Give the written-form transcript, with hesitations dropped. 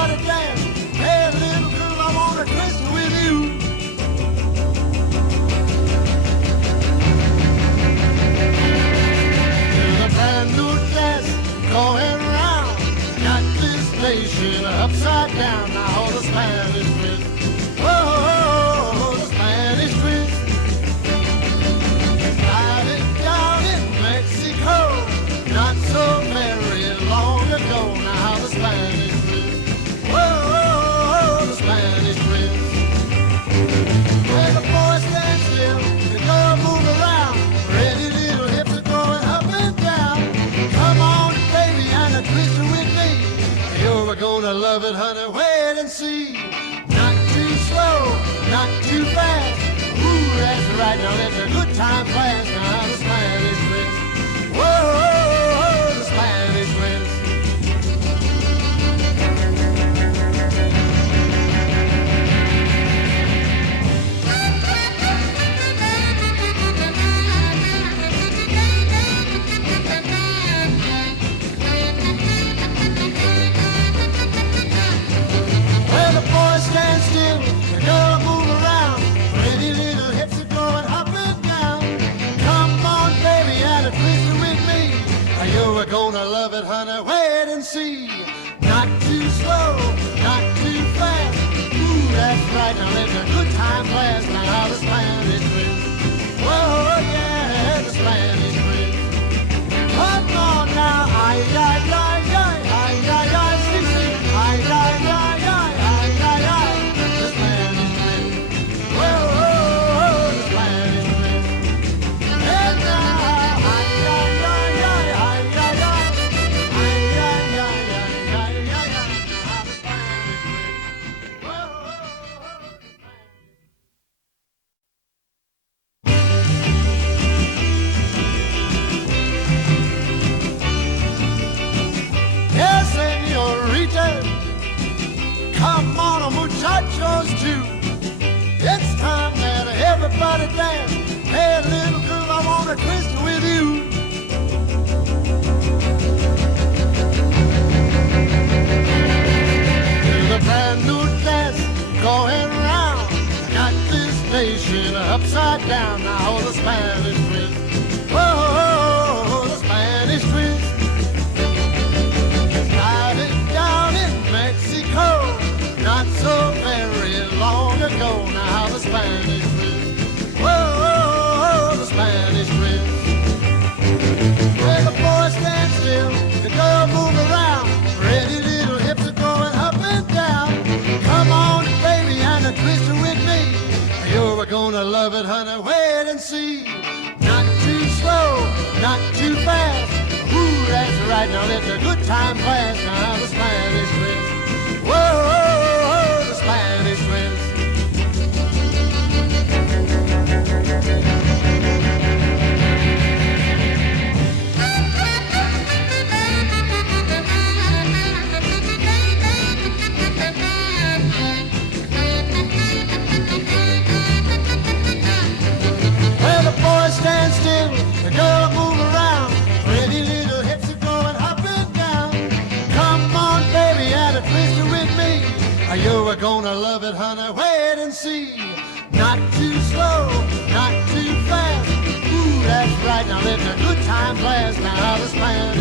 everybody dance. Hey, little girl, I wanna twist with you. There's a brand new dance going round. Got this nation upside down. Now all the Spanish twist. Whoa, the Spanish twist. Started down in Mexico, not so very long ago. Now the Spanish twist. Whoa, the Spanish twist. Where the boys stand still, the girl move around. Pretty little hips are going up and down. Come on, baby, and a twist with me. You're gonna love it, honey. Wait and see. Not too slow, not too fast. Ooh, that's right. Now let the good time pass. Now the Spanish twist. Whoa, the Spanish twist. Well, the boys stand still, the girl move around. Pretty little hips are going up and down. Come on, baby, and a twist with me. You're gonna love it, honey. Wait and see. Not too slow, not too fast. Ooh, that's right. Now let the good time pass. Now the Spanish twist. Whoa, yeah, the Spanish twist. Come on now, ay, ay, ay, ay, ay, ay, ay, see, see, ay, ay, ay, ay, ay, ay, ay, the Spanish twist. Whoa, the Spanish twist. And now, ay, ay, ay, ay, ay, ay, ay, ay, ay, ay, ay, ay, ay, ay, the Spanish twist. Whoa, yes, señorita, come on, muchachos, too. It's time that everybody dance. Hey, little girl, I wanna twist with you. There's a brand new dance going round. Got this nation upside down. Now the Spanish twist. Whoa, the Spanish twist. Started down in Mexico, not so very long ago. Now the Spanish twist. Whoa, the Spanish twist. Where the boys stand still, the girl move around. Pretty little hips are going up and down. Come on, baby, and a twist with me. You're gonna love it, honey. Wait and see. Not too slow, not too fast. Ooh, that's right. Now let the good time pass. Now the Spanish twist. Whoa, the Spanish twist. Well, the boys stand still, the girl move around. Pretty little hips are going up and down. Come on, baby, and a twist with me. You're gonna love it, honey. Wait and see. Not too slow, not too fast. Ooh, that's right. Now let the good time last. Now the Spanish